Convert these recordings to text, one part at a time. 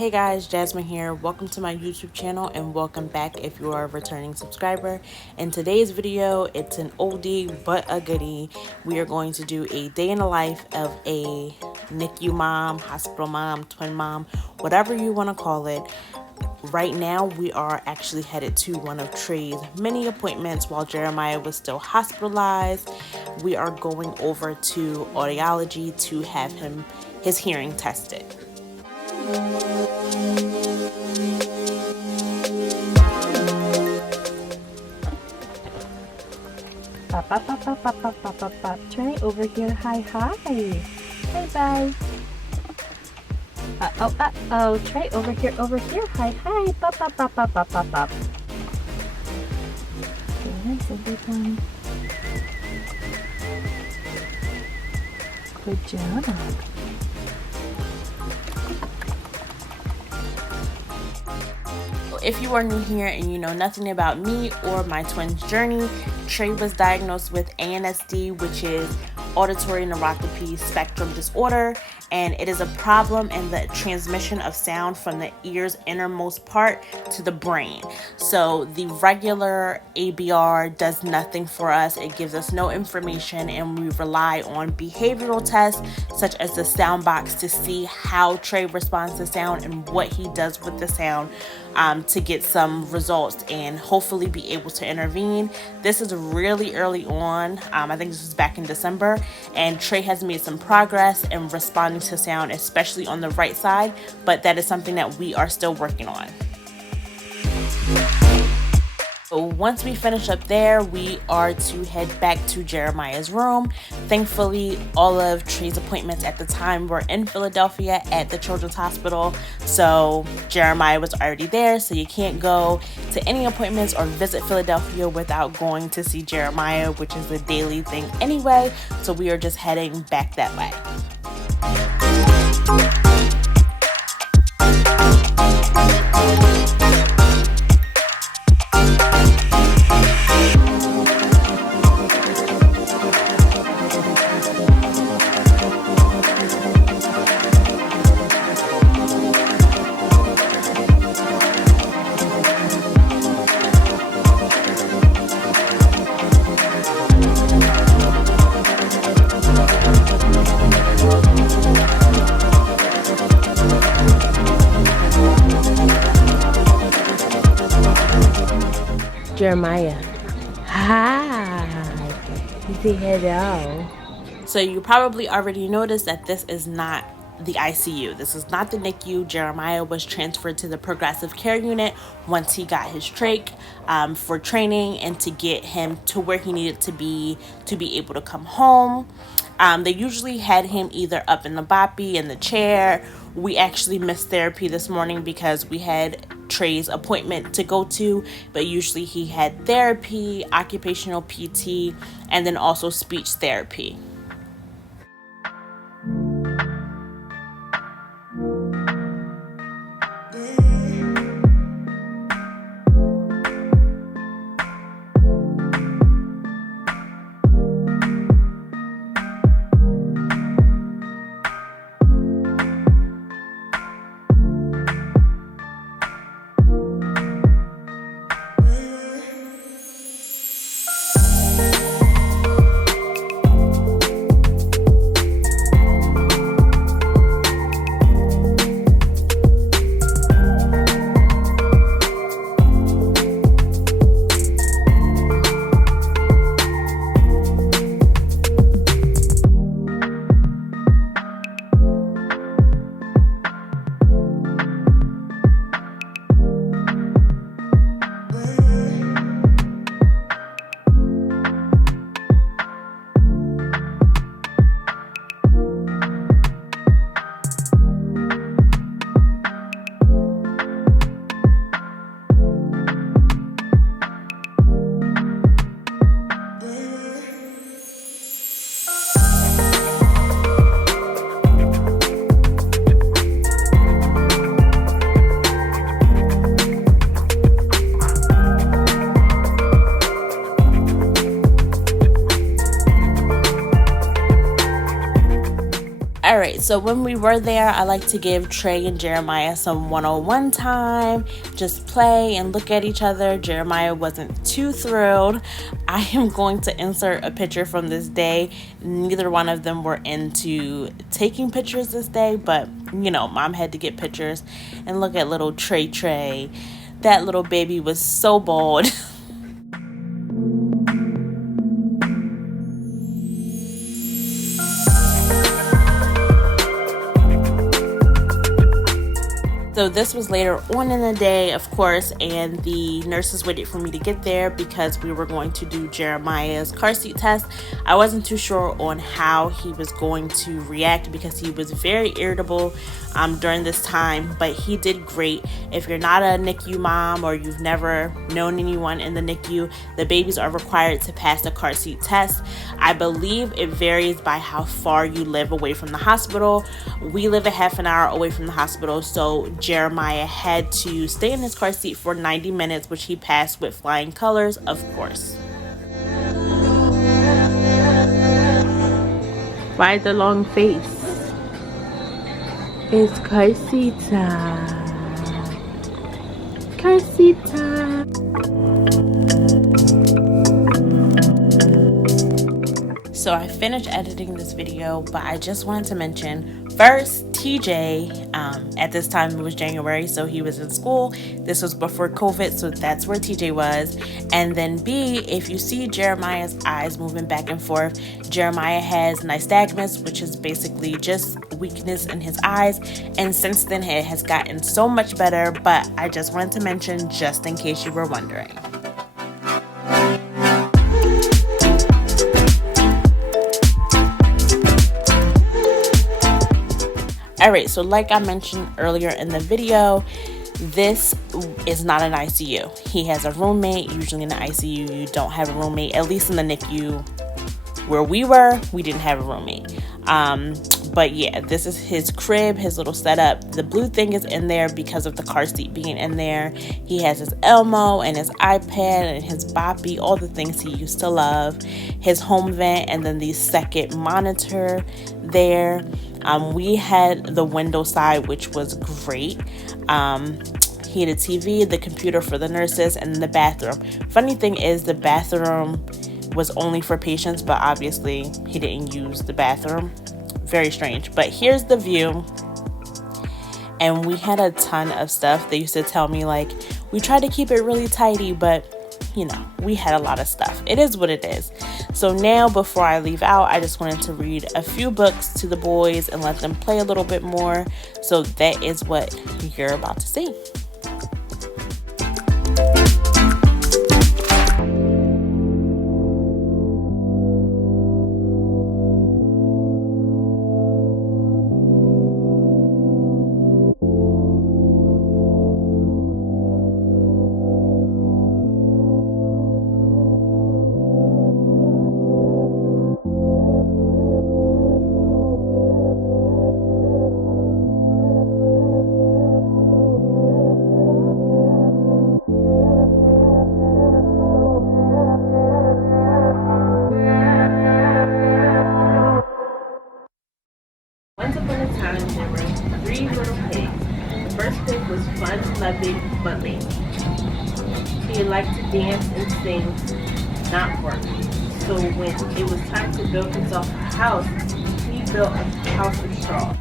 Hey guys, Jasmine here. Welcome to my YouTube channel and welcome back if you are a returning subscriber. In today's video, it's an oldie but a goodie. We are going to do a day in the life of a NICU mom, hospital mom, twin mom, whatever you want to call it. Right now, we are actually headed to one of Trey's many appointments while Jeremiah was still hospitalized. We are going over to audiology to have his hearing tested. Pop. Trey, over here. Hi. Hey, bye. Oh. Trey, over here. Hi. Pop. Very nice, everyone. Good job. If you are new here and you know nothing about me or my twins' journey, Trey was diagnosed with ANSD, which is auditory neuropathy spectrum disorder, and it is a problem in the transmission of sound from the ear's innermost part to the brain. So the regular ABR does nothing for us. It gives us no information, and we rely on behavioral tests such as the sound box to see how Trey responds to sound and what he does with the sound, to get some results and hopefully be able to intervene. This is really early on. I think this was back in December, and Trey has made some progress in responding to sound, especially on the right side, but that is something that we are still working on. So once we finish up there, we are to head back to Jeremiah's room. Thankfully, all of Trey's appointments at the time were in Philadelphia at the Children's Hospital. So Jeremiah was already there, so you can't go to any appointments or visit Philadelphia without going to see Jeremiah, which is a daily thing anyway. So we are just heading back that way. Jeremiah. Hi. You say hello. So you probably already noticed that this is not the ICU. This is not the NICU. Jeremiah was transferred to the progressive care unit once he got his trach, for training and to get him to where he needed to be able to come home. They usually had him either up in the boppy, in the chair. We actually missed therapy this morning because we had Trey's appointment to go to, but usually he had therapy, occupational PT, and then also speech therapy. So when we were there, I like to give Trey and Jeremiah some one-on-one time, just play and look at each other. Jeremiah wasn't too thrilled. I am going to insert a picture from this day. Neither one of them were into taking pictures this day, but you know, mom had to get pictures. And look at little Trey. That little baby was so bold. So this was later on in the day, of course, and the nurses waited for me to get there because we were going to do Jeremiah's car seat test. I wasn't too sure on how he was going to react because he was very irritable during this time, but he did great. If you're not a NICU mom or you've never known anyone in the NICU, the babies are required to pass the car seat test. I believe it varies by how far you live away from the hospital. We live a half an hour away from the hospital, so Jeremiah had to stay in his car seat for 90 minutes, which he passed with flying colors, of course. Why the long face? It's car seat time. Car seat time. So I finished editing this video, but I just wanted to mention first, TJ, at this time it was January, so he was in school. This was before COVID, so that's where TJ was. And then B, if you see Jeremiah's eyes moving back and forth, Jeremiah has nystagmus, which is basically just weakness in his eyes. And since then it has gotten so much better, but I just wanted to mention just in case you were wondering. Alright, so like I mentioned earlier in the video, this is not an ICU. He has a roommate. Usually in the ICU, you don't have a roommate. At least in the NICU where we were, we didn't have a roommate. But yeah, this is his crib, his little setup. The blue thing is in there because of the car seat being in there. He has his Elmo and his iPad and his Boppy, all the things he used to love. His home vent and then the second monitor there. We had the window side, which was great. He had a TV, the computer for the nurses, and the bathroom. Funny thing is, the bathroom was only for patients, but obviously he didn't use the bathroom. Very strange. But here's the view. And we had a ton of stuff. They used to tell me, like, we tried to keep it really tidy, but you know, we had a lot of stuff. It is what it is. So now, before I leave out, I just wanted to read a few books to the boys and let them play a little bit more. So that is what you're about to see. Once upon a time, there were 3 little pigs. The first pig was fun-loving but lazy. He liked to dance and sing, not work. So when it was time to build himself a house, he built a house of straw.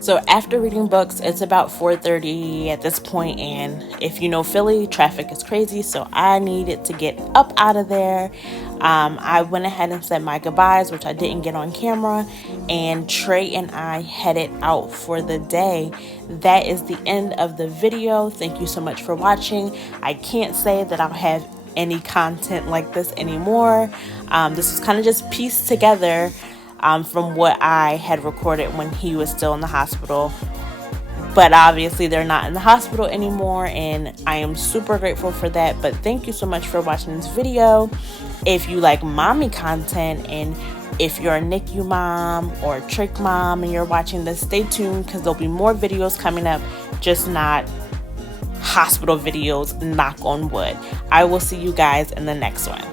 So after reading books, it's about 4:30 at this point, and if you know Philly, traffic is crazy, so I needed to get up out of there. I went ahead and said my goodbyes, which I didn't get on camera, and Trey and I headed out for the day. That is the end of the video. Thank you so much for watching. I can't say that I'll have any content like this anymore. This was kind of just pieced together from what I had recorded when he was still in the hospital. But obviously they're not in the hospital anymore, and I am super grateful for that. But thank you so much for watching this video. If you like mommy content, and if you're a NICU mom or a trach mom and you're watching this, stay tuned because there'll be more videos coming up, just not hospital videos, knock on wood. I will see you guys in the next one.